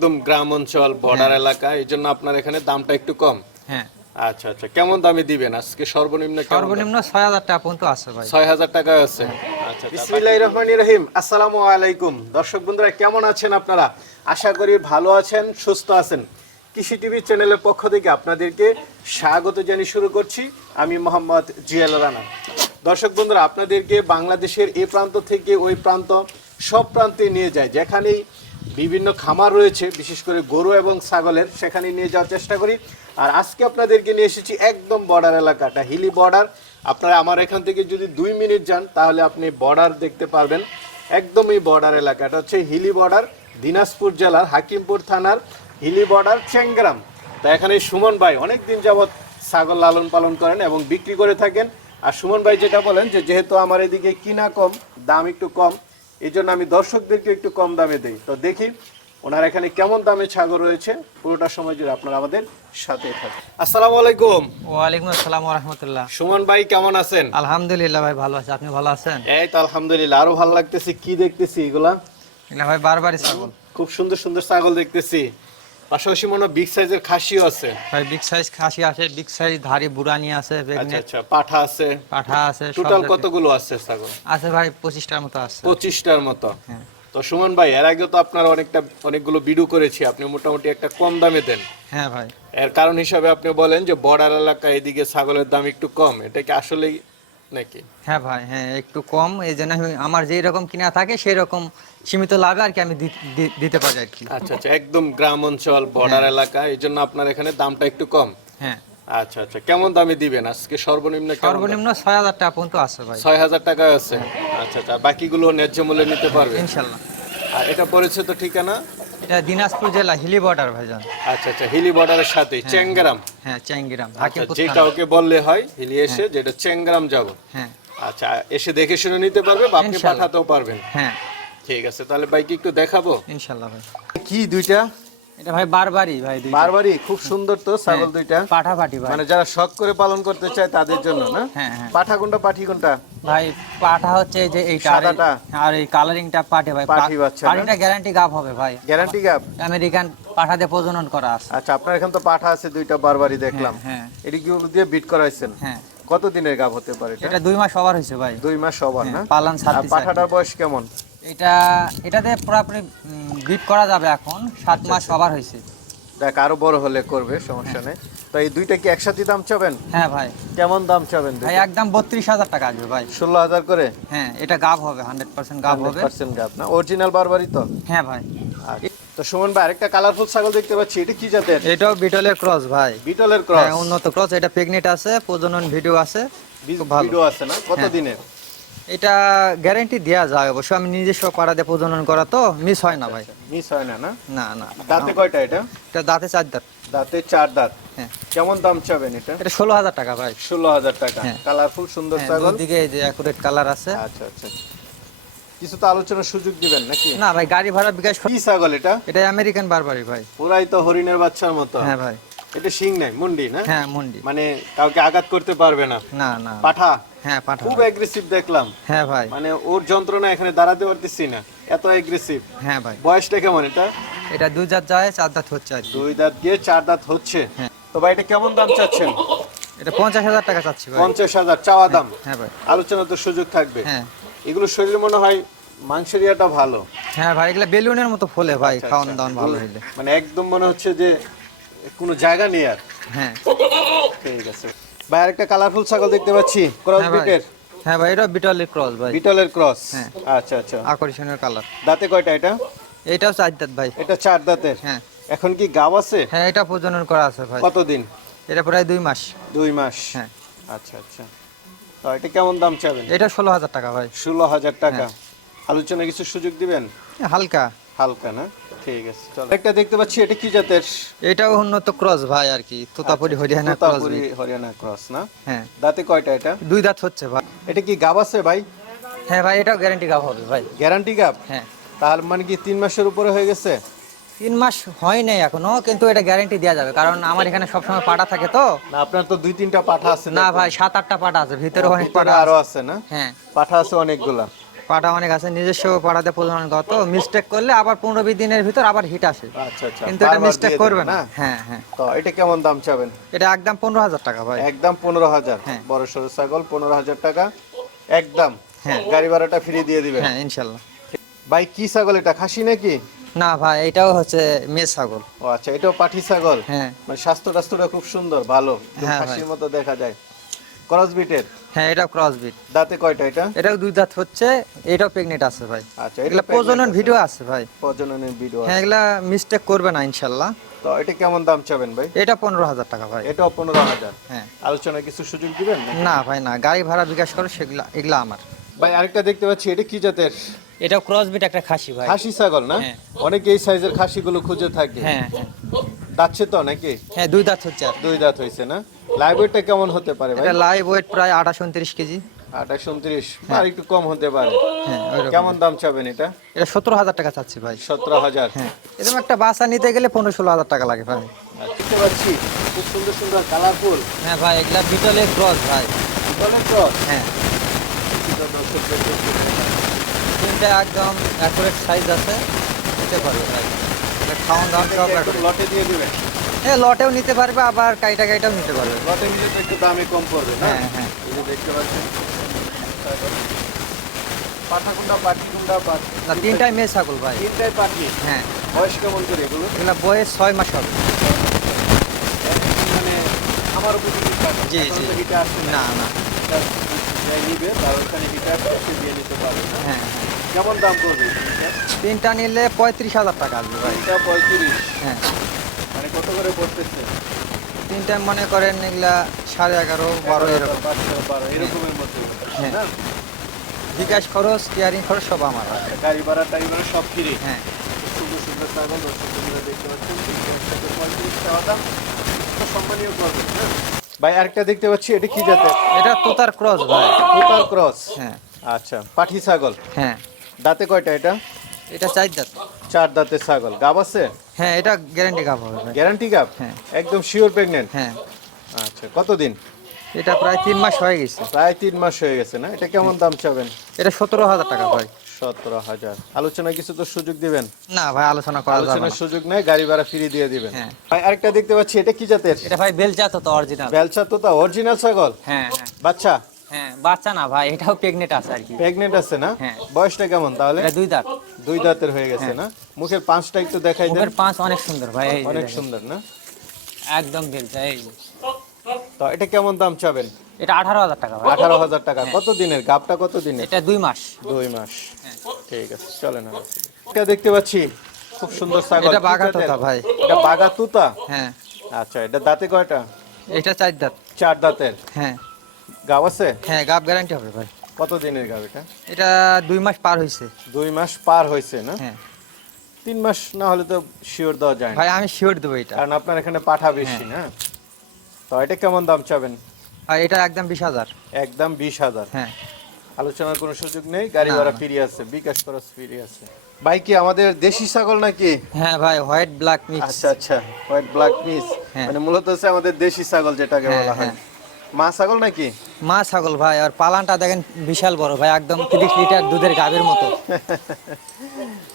একদম গ্রাম অঞ্চল বর্ডার এলাকা এই জন্য আপনার এখানে দামটা একটু কম। হ্যাঁ। আচ্ছা আচ্ছা কেমন দামে দিবেন? আজকে সর্বনিম্ন সর্বনিম্ন ছয় হাজার টাকা পর্যন্ত আছে ভাই। ছয় হাজার টাকা আছে। আচ্ছা বিসমিল্লাহির রহমানির রহিম। আসসালামু আলাইকুম। দর্শক বন্ধুরা কেমন আছেন আপনারা? আশা করি ভালো আছেন সুস্থ আছেন। কৃষি টিভি চ্যানেলের পক্ষ থেকে আপনাদেরকে স্বাগত জানিয়ে শুরু করছি। আমি মোহাম্মদ জিয়াল রানা। দর্শক বন্ধুরা আপনাদেরকে বাংলাদেশের এই প্রান্ত থেকে ওই প্রান্ত সব প্রান্তে নিয়ে যায় যেখানেই বিভিন্ন খামার রয়েছে, বিশেষ করে গরু এবং ছাগলের, সেখানে নিয়ে যাওয়ার চেষ্টা করি। আর আজকে আপনাদেরকে নিয়ে এসেছি একদম বর্ডার এলাকাটা, হিলি বর্ডার। আপনারা আমার এখান থেকে যদি দুই মিনিট যান, তাহলে আপনি বর্ডার দেখতে পারবেন। একদম এই বর্ডার এলাকাটা, হচ্ছে হিলি বর্ডার, দিনাজপুর জেলার হাকিমপুর থানার হিলি বর্ডার চেংগ্রাম তা এখানে সুমন ভাই অনেক দিন যাবৎ ছাগল লালন পালন করেন এবং বিক্রি করে থাকেন। আর সুমন ভাই যেটা বলেন যে, যেহেতু আমার এদিকে কিনা কম, দাম একটু কম এই জন্য আমি দর্শকদেরকে একটু কম দামে দিই। তো দেখি ওনার এখানে কেমন দামে ছাগল রয়েছে। পুরোটা সময় জুড়ে আপনারা আমাদের সাথে থাকুন। আসসালামু আলাইকুম। ওয়ালাইকুম আসসালাম রহমতুল্লাহ। সুমন ভাই কেমন আছেন? আলহামদুলিল্লাহ ভাই ভালো আছে। আপনি ভালো আছেন? এই তো আলহামদুলিল্লাহ আরও ভালো লাগতেছে। কি দেখতেছি এগুলা? এগুলা ভাই বারবারই ছাগল। খুব সুন্দর সুন্দর ছাগল দেখতেছি। পাশাপাশি মনে বিগ সাইজের খাসিও আছে। ভাই বিগ সাইজ খাসি আছে বিগ সাইজ ধারি বুড়ানি আছে আচ্ছা আচ্ছা পাঠা আছে। পাঠা আছে টোটাল কতগুলো আছে ছাগল? আছে ভাই পঁচিশটার মতো আছে। পঁচিশটার মতো। হ্যাঁ। তো সুমন ভাই এর আগে তো আপনার অনেকটা অনেকগুলো ভিডিও করেছি আপনি মোটামুটি একটা কম দামে দেন। হ্যাঁ ভাই। এর কারণ হিসাবে আপনি বলেন যে বর্ডার এলাকা এদিকে ছাগলের দাম একটু কম। এটা কি আসলেই নাকি? হ্যাঁ ভাই হ্যাঁ একটু কম এই জন্য আমার যেই রকম কিনা থাকে সেই রকম সীমিত লাভে আর কি আমি দিতে পারি আর কি। আচ্ছা আচ্ছা একদম গ্রাম অঞ্চল বর্ডার এলাকা এই জন্য আপনার এখানে দামটা একটু কম? হ্যাঁ। আচ্ছা আচ্ছা কেমন দামে দিবেন? আজকে সর্বনিম্ন সর্বনিম্ন ছয় হাজার টাকা পর্যন্ত আছে ভাই। ছয় হাজার টাকা আছে? আচ্ছা আচ্ছা বাকিগুলো ন্যায্য মূল্যে নিতে পারবে ইনশাল্লাহ। আর এটা পড়েছে তো ঠিকানা? এটা দিনাজপুর জেলা হিলি বর্ডার ভাইজান। আচ্ছা আচ্ছা হিলি বর্ডারের সাথে চেংগ্রাম হ্যাঁ চ্যাংগিরাম। আচ্ছা হাকিমপুর যেটা ওকে বললে হয় হিলি এসে যেটা চেংগ্রাম যাব। হ্যাঁ। আচ্ছা এসে দেখে শুনে নিতে পারবে বা আপনি। পাঠাতেও পারবেন। হ্যাঁ। ঠিক আছে তাহলে বাইক একটু দেখাবো। ইনশাআল্লাহ ভাই। কি দুইটা? এটা ভাই বারবারই ভাই। বারবারই খুব সুন্দর তো ছাগল হ্যাঁ, ভাই। মানে যারা শখ করে পালন করতে চায় তাদের জন্য না? হ্যাঁ হ্যাঁ। পাঠা কোনটা পাঠি কোনটা? ভাই পাঠা হচ্ছে যে এই- সাদাটা? আর এই কালারিংটা পাঠে ভাই। পাঠি বাচ্চা পাঠিটা গ্যারান্টি গাব হবে ভাই। গ্যারান্টি গ্যাপ আমেরিকান পাঠাতে প্রজনন করা আছে। আচ্ছা আপনার এখানে তো পাঠা আছে দুইটা বারবারই দেখলাম। হ্যাঁ এটি কি দিয়ে বিট করাইছেন? হ্যাঁ। কত দিনের গাব হতে পারে এটা? দুই মাস সবার হয়েছে ভাই। দুই মাস সবার না? পালান পাঠাটার বয়স কেমন? এটা এটাতে পুরোপুরি বিট করা যাবে এখন সাত আচ্ছা, মাস ওভার হয়েছে। দেখ আরও বড় হলে করবে সমস্যা নেই। তো এই দুইটা কি একসাথে দাম চাবেন? হ্যাঁ ভাই। কেমন দাম চাবেন ভাই একদম বত্রিশ হাজার টাকা আসবে ভাই। ষোলো হাজার করে? হ্যাঁ এটা গাব হবে হান্ড্রেড পার্সেন্ট গাব হবে। পার্সেন্ট গাব না? অরিজিনাল বারবারই তো? হ্যাঁ ভাই। আচ্ছা। তো সুমন ভাই আরেকটা কালারফুল ছাগল দেখতে পাচ্ছি এটা কি জাতের? এটাও বিটলের ক্রস ভাই। বিটলের ক্রস হ্যাঁ উন্নত ক্রস এটা প্রেগনেন্ট আছে প্রজনন ভিডিও আছে ভিডিও আছে না? কত হ্যাঁ। দিনের এটা গ্যারান্টি দেওয়া যায় অবশ্য আমি নিজস্ব পাড়াতে প্রজনন করা তো মিস হয় না ভাই। মিস হয় না না? না না। দাঁতে কয়টা এটা? এটা দাঁতে চার দাঁত। দাঁতে চার দাঁত। হ্যাঁ। কেমন দাম চাবেন এটা? এটা ষোলো হাজার টাকা ভাই। ষোলো হাজার টাকা। হ্যাঁ। কালারফুল সুন্দর হ্যাঁ, ছাগল? দুদিকে এই যে অ্যাকুরেট কালার আছে। আচ্ছা আচ্ছা কিছু তো আলোচনার সুযোগ দিবেন নাকি? না ভাই গাড়ি ভাড়া বিকাশ কি ছাগল এটা? এটা আমেরিকান বারবারি ভাই। পুরাই তো হরিণের বাচ্চার মতো। হ্যাঁ ভাই। এটা শিং নাই মুন্ডি না? হ্যাঁ মুন্ডি। মানে কাউকে আঘাত করতে পারবে না। না না। পাঠা? হ্যাঁ পাঠা। খুব অ্যাগ্রেসিভ দেখলাম। হ্যাঁ ভাই। মানে ওর যন্ত্রণা এখানে দাঁড়াতে পারতেছি না। এত অ্যাগ্রেসিভ হ্যাঁ ভাই। বয়সটা কেমন এটা? এটা দুই জাত যায় চার দাঁত হচ্ছে আর দুই দাঁত গিয়ে চার দাঁত হচ্ছে। হ্যাঁ। তো ভাই এটা কেমন দাম চাচ্ছেন? এটা পঞ্চাশ হাজার টাকা চাচ্ছি ভাই। পঞ্চাশ হাজার চাওয়া দাম। হ্যাঁ ভাই। আলোচনা তো সুযোগ থাকবে। হ্যাঁ। এগুলো শরীর মনে হয় মাংসের ইয়াটা ভালো। হ্যাঁ ভাই এগুলা বেলুনের মতো ফোলে ভাই আচ্ছা, খাওয়ান আচ্ছা। দাওয়ান ভালো হইলে। মানে একদম মনে হচ্ছে যে কোনো জায়গা নেই আর। হ্যাঁ। ঠিক আছে। ভাই আরেকটা কালারফুল ছাগল দেখতে পাচ্ছি ক্রস হ্যাঁ বিটের হ্যাঁ ভাই এটা বিটলের ক্রস ভাই। বিটলের ক্রস হ্যাঁ। আচ্ছা আচ্ছা। আকর্ষণীয় কালার দাঁতে কয়টা এটা? এটাও চার দাঁত ভাই। এটা চার দাঁতের? হ্যাঁ। এখন কি গাব আছে? হ্যাঁ এটা প্রজনন করা আছে ভাই। কতদিন? এটা প্রায় দুই মাস। দুই মাস? হ্যাঁ। আচ্ছা আচ্ছা। তো এটা কেমন দাম চাবেন? এটা ষোলো হাজার টাকা ভাই। ষোলো হাজার টাকা। হ্যাঁ। আলোচনা কিছু সুযোগ দিবেন? হালকা। হালকা না? ঠিক আছে চলো। একটা দেখতে পাচ্ছি এটা কি জাতের? এটাও উন্নত ক্রস ভাই আর কি তোতাপুরি হরিয়ানা ক্রস তোতাপুরি হরিয়ানা ক্রস না? হ্যাঁ। দাঁতে কয়টা এটা? দুই দাঁত হচ্ছে ভাই। এটা কি গাব আছে ভাই? হ্যাঁ ভাই এটাও গ্যারান্টি গাভ হবে ভাই। গ্যারান্টি গাব? হ্যাঁ। তাহলে মানে কি তিন মাসের উপরে হয়ে গেছে? তিন মাস হয় নাই এখনও কিন্তু এটা গ্যারান্টি দেওয়া যাবে কারণ আমার এখানে সবসময় পাটা থাকে তো। না আপনার তো দুই তিনটা পাঠা আছে না ভাই সাত আটটা পাটা আছে ভিতরে অনেক পাটা আরও আছে। আছে না? হ্যাঁ। পাঠা আছে অনেকগুলা। পাটা অনেক আছে নিজস্ব পাটাতে প্রজননগত মিস্টেক করলে আবার পনেরো বিশ দিনের ভিতর আবার হিট আসে। আচ্ছা আচ্ছা। কিন্তু এটা মিস্টেক করবে না। হ্যাঁ হ্যাঁ। তো এটা কেমন দাম চাবেন? এটা একদম পনেরো হাজার টাকা ভাই। একদম পনেরো হাজার। হ্যাঁ। বড় সড়ো ছাগল পনেরো হাজার টাকা। একদম। হ্যাঁ। গাড়ি ভাড়াটা ফ্রি দিয়ে দিবেন। হ্যাঁ ইনশাল্লাহ। ভাই কি ছাগল এটা? খাসি নাকি? না ভাই এটাও হচ্ছে মেয়ে ছাগল। ও আচ্ছা এটাও পাঠি ছাগল? হ্যাঁ। মানে স্বাস্থ্য টাস্থ্যটা খুব সুন্দর ভালো। হ্যাঁ, খাসির মতো দেখা যায়। ক্রস বিটের হ্যাঁ ক্রসবিট দাঁতে কয়টা এটা? এটাও দুই দাঁত হচ্ছে এটাও প্রেগনেন্ট আছে ভাই। আচ্ছা এগুলা প্রজনন ভিডিও আছে ভাই। প্রজননের ভিডিও হ্যাঁ এগুলা মিস্টেক করবে না ইনশাল্লাহ। তো এটা কেমন দাম চাবেন ভাই? এটা পনেরো হাজার টাকা ভাই। এটাও পনেরো হাজার। হ্যাঁ। আলোচনা কিছু সুযোগ দিবেন না ভাই না। গাড়ি ভাড়া বিকাশ করে সেগুলা এগুলা আমার। ভাই আরেকটা দেখতে পাচ্ছি এটা কি জাতের? এটাও ক্রসবিট একটা খাসি ভাই। খাসি ছাগল না? হ্যাঁ। অনেকে এই সাইজের খাসিগুলো খুঁজে থাকে। হ্যাঁ হ্যাঁ। দাচ্ছে তো নাকি? হ্যাঁ দুই দাঁত হচ্ছে আর। দুই দাঁত হয়েছে না? লাইভ ওয়েটটা কেমন হতে পারে ভাই? এটা লাইভ ওয়েট প্রায় আঠাশ উনত্রিশ কেজি। আঠাশ উনত্রিশ আর একটু কম হতে পারে। হ্যাঁ কেমন দাম চাবেন এটা? এটা সতেরো হাজার টাকা চাচ্ছি ভাই। সতেরো হাজার। হ্যাঁ এরকম একটা বাসা নিতে গেলে পনেরো ষোলো হাজার টাকা লাগে ভাই। দেখতে পাচ্ছি খুব সুন্দর সুন্দর কালারফুল হ্যাঁ ভাই এগুলা বিটলের ক্রস ভাই। বলেন তো হ্যাঁ। তিনটা একদম অ্যাকুরেট সাইজ আছে নিতে পারবে ভাই। খাওয়ান দাওয়ান সব লটে দিয়ে দিবেন। হ্যাঁ লটেও নিতে পারবে আবার কাইটা কাইটাও নিতে পারবে। লটে নিলে একটু দামে কম পড়বে হ্যাঁ হ্যাঁ। এই যে দেখতে পাচ্ছেন। পাঠা কুন্ডা পাটি কুন্ডা পাটি না তিনটাই মেয়ে ছাগল ভাই। তিনটাই পাটি হ্যাঁ। বয়স কেমন করে এগুলো? এগুলা বয়স ছয় মাস হবে। মানে আমার উপযোগী জি, জি। হিটে আসছে না। না নিবে তার ওখানে হিটে আসবে দিয়ে নিতে পারবে হ্যাঁ হ্যাঁ। কেমন দাম পড়বে তিনটা নিলে পঁয়ত্রিশ হাজার টাকা আসবে ভাই। এটা পঁয়ত্রিশ? হ্যাঁ। মানে কত করে পড়তেছে? তিনটা মনে করেন এগুলা সাড়ে এগারো বারো এরকম। পাঁচ বারো এরকমের মধ্যে হ্যাঁ। বিকাশ খরচ কেয়ারিং খরচ সব আমার আছে। গাড়ি ভাড়া টাড়ি ভাড়া সব ফ্রি? হ্যাঁ। সুন্দর সুন্দর ছাগল দর্শক বন্ধুরা দেখতে পাচ্ছেন তিনটে পঁয়ত্রিশ টাকা দাম সম্মানীয় করবেন হ্যাঁ ভাই আরেকটা দেখতে পাচ্ছি এটা কি জাতের? এটা তোতার ক্রস ভাই। টোটাল ক্রস হ্যাঁ। আচ্ছা পাঠি ছাগল। হ্যাঁ। দাঁতে কয়টা এটা? এটা চার দাঁত। চার দাঁতের ছাগল। গাব আছে? হ্যাঁ এটা গ্যারান্টি কাপ হবে গ্যারান্টি গাব? হ্যাঁ। একদম শিওর প্রেগনেন্ট হ্যাঁ। আচ্ছা কতদিন? এটা প্রায় তিন মাস হয়ে গেছে। প্রায় তিন মাস হয়ে গেছে না? এটা কেমন দাম চাবেন? এটা সতেরো হাজার টাকা ভাই। সতেরো হাজার। আলোচনা কিছু তো সুযোগ দিবেন? না ভাই আলোচনা করা যাবে আলোচনার সুযোগ নেই গাড়ি ভাড়া ফ্রি দিয়ে দিবেন। হ্যাঁ। ভাই আরেকটা দেখতে পাচ্ছি এটা কি জাতের? এটা ভাই বেলচা তো তো অরিজিনাল বেলচা তো তা অরিজিনাল ছাগল? হ্যাঁ হ্যাঁ। বাচ্চা? হ্যাঁ বাচ্চা না ভাই এটাও প্রেগনেন্ট আছে আর কি। প্রেগনেন্ট আছে না? হ্যাঁ। বয়সটা কেমন তাহলে? দুই দাঁত। দুই দাঁতের হয়ে গেছে না? মুখের পাঁচটা একটু দেখাই দেন। মুখের পাঁচ অনেক সুন্দর ভাই অনেক সুন্দর না? একদম বেলচা এই তো এটা কেমন দাম চাবেন? এটা আঠারো হাজার টাকা আঠারো হাজার টাকা। কত দিনের? গাবটা কত দিনের? এটা দুই মাস। দুই মাস। ঠিক আছে চলেন। এটা দেখতে পাচ্ছি। খুব সুন্দর ছাগল। এটা কি বাঘা ভাই। এটা বাঘা তুতা? হ্যাঁ। আচ্ছা এটা দাঁতে কয়টা? এটা চার দাঁত। চার দাঁতের? হ্যাঁ। গাব আছে? হ্যাঁ গাব গ্যারান্টি হবে ভাই। কত দিনের গাব এটা? এটা দুই মাস পার হয়েছে দুই মাস পার হয়েছে না? হ্যাঁ। তিন মাস না হলে তো শিওর দেওয়া যায় না। ভাই আমি শিওর দেবো এটা। কারণ আপনার এখানে পাঠা বেশি না? তো এটা কেমন দাম চাবেন? আর এটা একদম বিশ হাজার। একদম বিশ হাজার। হ্যাঁ। আলোচনার কোনো সুযোগ নেই? গাড়ি ভাড়া। ফ্রি আছে বিকাশ খরচ ফ্রি আছে। ভাই কি আমাদের দেশি ছাগল নাকি? হ্যাঁ ভাই হোয়াইট ব্ল্যাক মিক্স আচ্ছা আচ্ছা। হোয়াইট ব্ল্যাক হ্যাঁ। মানে মূলত হচ্ছে আমাদের দেশি ছাগল যেটাকে হ্যাঁ, বলা হয়। হ্যাঁ। মা ছাগল নাকি? মা ছাগল ভাই আর পালানটা দেখেন বিশাল বড় ভাই একদম তিরিশ লিটার দুধের গাভীর মতো।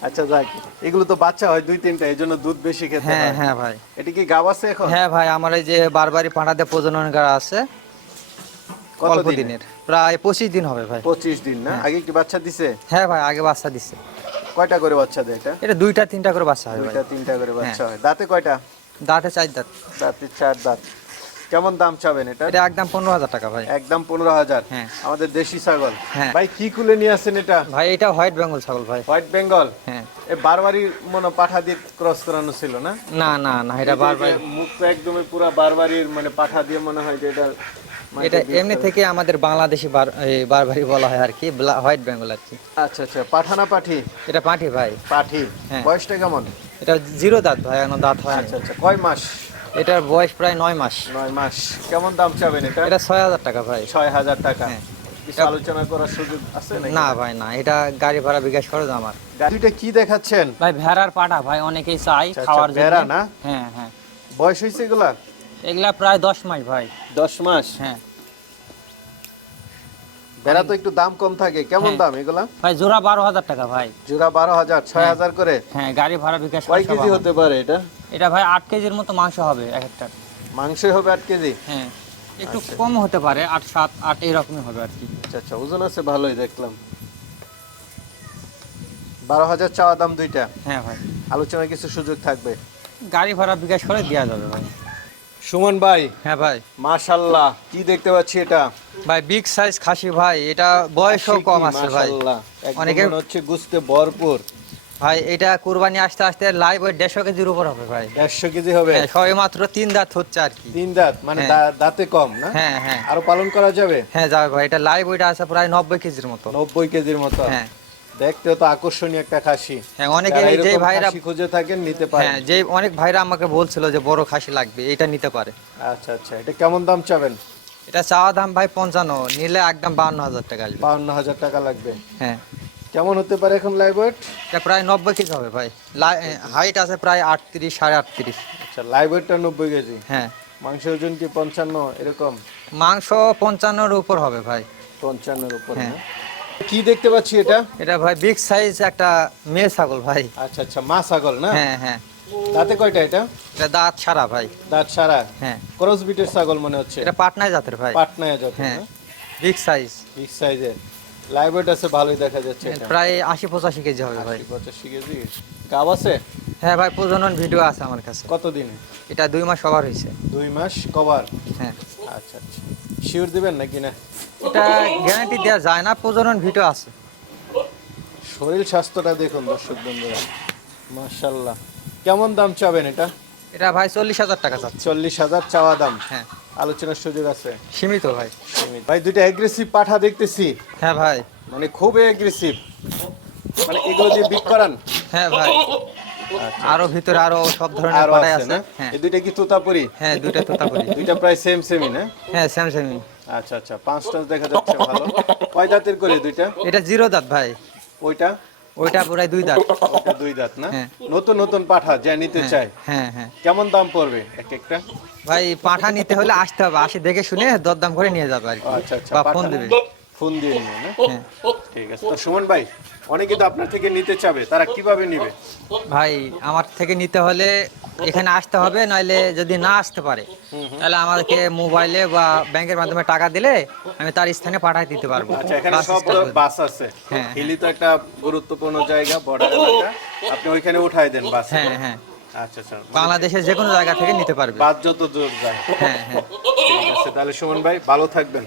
আচ্ছা যাক এগুলো তো বাচ্চা হয় দুই তিনটা এই জন্য দুধ বেশি খেতে হ্যাঁ হ্যাঁ। ভাই। এটা কি গাব আছে এখন? হ্যাঁ ভাই আমার এই যে বারবারই পাঁঠাতে প্রজনন করা আছে অল্প দিনের? প্রায় পঁচিশ দিন হবে ভাই। পঁচিশ দিন না? আগে কি বাচ্চা দিছে? হ্যাঁ ভাই আগে বাচ্চা দিচ্ছে কয়টা করে বাচ্চা দেয় এটা? এটা দুইটা তিনটা করে বাচ্চা হয় দুইটা তিনটা করে বাচ্চা হ্যাঁ। হয়। দাঁতে কয়টা? দাঁতে চার দাঁত। দাঁতে চার দাঁত। কেমন দাম চাবেন এটা? এটা একদম পনেরো হাজার টাকা ভাই। একদম পনেরো হাজার। হ্যাঁ। আমাদের দেশি ছাগল। হ্যাঁ। ভাই কি কুলে নিয়ে আসেন এটা? ভাই এটা হোয়াইট বেঙ্গল ছাগল ভাই। হোয়াইট বেঙ্গল? হ্যাঁ। এ বারবারই মনে পাঠা দিয়ে ক্রস করানো ছিল না? না না না এটা এই বারবার মুখ তো একদমই পুরো বারবারির মানে পাঠা দিয়ে মনে হয় যে এটা মানে এটা এমনি থেকে আমাদের বাংলাদেশি বার এই বারবারই বলা হয় আর কি হোয়াইট বেঙ্গল আর কি। আচ্ছা আচ্ছা পাঠানা পাঠি? এটা পাঠি ভাই। পাঠি। হ্যাঁ। বয়সটা কেমন? এটা জিরো দাঁত ভাই এখনও দাঁত হয় আচ্ছা আচ্ছা কয় মাস? এটার বয়স প্রায় নয় মাস। নয় মাস। কেমন দাম চাবেন এটা? এটা ছয় হাজার টাকা ভাই। ছয় হাজার টাকা। হ্যাঁ। আলোচনা করার সুযোগ আছে না ভাই না। এটা গাড়ি ভাড়া বিকাশ খরচ আমার। গাড়িটা কি দেখাচ্ছেন? ভাই ভেড়ার পাটা ভাই অনেকেই চাই আচ্ছা, খাওয়ার আচ্ছা, ভেড়া না? হ্যাঁ হ্যাঁ। বয়স হয়েছে এগুলা? এগুলা প্রায় দশ মাস ভাই। দশ মাস? হ্যাঁ। ভেড়া তো একটু দাম কম থাকে। কেমন হ্যাঁ। দাম এগুলা? ভাই জোড়া বারো হাজার টাকা ভাই। জোড়া বারো হাজার ছয় হাজার করে? হ্যাঁ গাড়ি ভাড়া বিকাশ কয় কেজি হতে পারে এটা? এটা ভাই আট কেজির মতো মাংস হবে এক একটা মাংসই হবে আট কেজি? হ্যাঁ একটু কম হতে পারে আট সাত আট এরকমই হবে আর কি। আচ্ছা আচ্ছা ওজন আছে ভালোই দেখলাম। বারো হাজার চাওয়া দাম দুইটা। হ্যাঁ ভাই। আলোচনায় কিছু সুযোগ থাকবে। গাড়ি ভাড়া বিকাশ করে দেওয়া যাবে ভাই। সুমন ভাই হ্যাঁ ভাই। মাশাল্লাহ কি দেখতে পাচ্ছি এটা? ভাই বিগ সাইজ খাসি ভাই এটা বয়সও কম আছে ভাই। অনেকে অনেকে- হচ্ছে গুস্তে ভরপুর। ভাই এটা কুরবানি আসতে আসতে লাইভ ওই দেড়শো কেজির উপর হবে ভাই। দেড়শো কেজি হবে? হ্যাঁ, সবে মাত্র তিন দাঁত হচ্ছে আর কি। তিন দাঁত? মানে হ্যাঁ। দাঁতে কম না? হ্যাঁ হ্যাঁ। আরও পালন করা যাবে? হ্যাঁ যাবে ভাই এটা লাইভ ওইটা আছে প্রায় নব্বই কেজির মতো। নব্বই কেজির মতো? হ্যাঁ। দেখতেও তো আকর্ষণীয় একটা খাসি। হ্যাঁ অনেকে যে ভাইরা খুঁজে থাকেন নিতে পারেন। হ্যাঁ যে অনেক ভাইরা আমাকে বলছিল যে বড় খাসি লাগবে এটা নিতে পারে। আচ্ছা আচ্ছা এটা কেমন দাম চাবেন? এটা চাওয়া দাম ভাই পঞ্চান্ন নিলে একদম বাউন্ন হাজার টাকা আসবে বাউন্ন হাজার টাকা লাগবে। হ্যাঁ। কেমন হতে পারে এখন লাইভ ওয়েট এটা প্রায় নব্বই কেজি হবে ভাই। হাইট আছে প্রায় আটত্রিশ সাড়ে আটত্রিশ। আচ্ছা লাইভ ওয়েটটা নব্বই কেজি? হ্যাঁ। মাংস ওজন কি পঞ্চান্ন এরকম? মাংস পঞ্চান্নর উপর হবে ভাই। পঞ্চান্নের উপর হ্যাঁ। কি দেখতে পাচ্ছি এটা? এটা ভাই বিগ সাইজ একটা মেয়ে ছাগল ভাই। আচ্ছা আচ্ছা মা ছাগল না? হ্যাঁ হ্যাঁ। দাঁতে কয়টা এটা? এটা দাঁত ছাড়া ভাই। দাঁত ছাড়া? হ্যাঁ। ক্রস বিটের ছাগল মনে হচ্ছে? এটা পাটনায় জাতের ভাই। পাটনায় যত হ্যাঁ। বিগ সাইজ বিগ সাইজের লাইভ ওয়েট আছে ভালোই দেখা যাচ্ছে প্রায় আশি পঁচাশি কেজি হবে ভাই। পঁচাশি কেজি। গাব আছে? হ্যাঁ ভাই প্রজনন ভিডিও আছে আমার কাছে। কতদিনে? এটা দুই মাস সবার হয়েছে। দুই মাস কভার? হ্যাঁ। আচ্ছা আচ্ছা। শিওর দিবেন নাকি না? এটা গ্যারান্টি দেওয়া যায় না প্রজনন ভিডিও আছে। শরীর স্বাস্থ্যটা দেখুন দর্শক বন্ধুরা। মার্শাল্লাহ কেমন দাম চাবেন এটা? এটা ভাই চল্লিশ হাজার টাকা চাচ্ছে। চল্লিশ হাজার চাওয়া দাম। হ্যাঁ। আলোচনার সুযোগ আছে। সীমিত ভাই। সীমিত। ভাই দুইটা অ্যাগ্রেসিভ পাঠা দেখতেছি। হ্যাঁ ভাই। মানে খুবই অ্যাগ্রেসিভ মানে এগুলো দিয়ে বিট করান। হ্যাঁ ভাই। আরও ভিতরে আরও সব ধরনের পাটাই আছে হ্যাঁ। এই দুইটা কি তোতাপুরি? হ্যাঁ দুইটা তোতাপুরি। দুইটা প্রায় সেম সেমই না? হ্যাঁ স্যামসামি আচ্ছা আচ্ছা। পাঁচটা দেখা যাচ্ছে ভালো। কয় দাঁতের করে দুইটা? এটা জিরো দাঁত ভাই। ওইটা? ওইটা পুরাই দুই দাঁত। দুই দাঁত না? হ্যাঁ। নতুন নতুন পাঠা যা নিতে চায়। হ্যাঁ হ্যাঁ। কেমন দাম পড়বে এক একটা? ভাই পাঠা নিতে হলে আসতে হবে। আসে দেখে শুনে দরদাম করে নিয়ে যাবে আর কি। আচ্ছা আচ্ছা বা ফোন দেবে। ফোন দিয়ে নিয়ে না? হ্যাঁ। ঠিক আছে। তো সুমন ভাই অনেকে তো আপনার থেকে নিতে চাবে। তারা কীভাবে নেবে? ভাই আমার থেকে নিতে হলে এখানে আসতে হবে নইলে যদি না আসতে পারে তাহলে আমাকে মোবাইলে বা ব্যাংকের মাধ্যমে টাকা দিলে আমি তার স্থানে পাঠাই দিতে পারব। আচ্ছা এখানে সব বাস আছে। হ্যাঁ, হিলি তো একটা গুরুত্বপূর্ণ জায়গা এলাকা আপনি ওইখানে উঠাই দেন বাস। হ্যাঁ হ্যাঁ। আচ্ছা আচ্ছা। বাংলাদেশের যে কোনো জায়গা থেকে নিতে পারবে। বাস যত দূর যায় হ্যাঁ হ্যাঁ। ঠিক আছে তাহলে সুমন ভাই ভালো থাকবেন।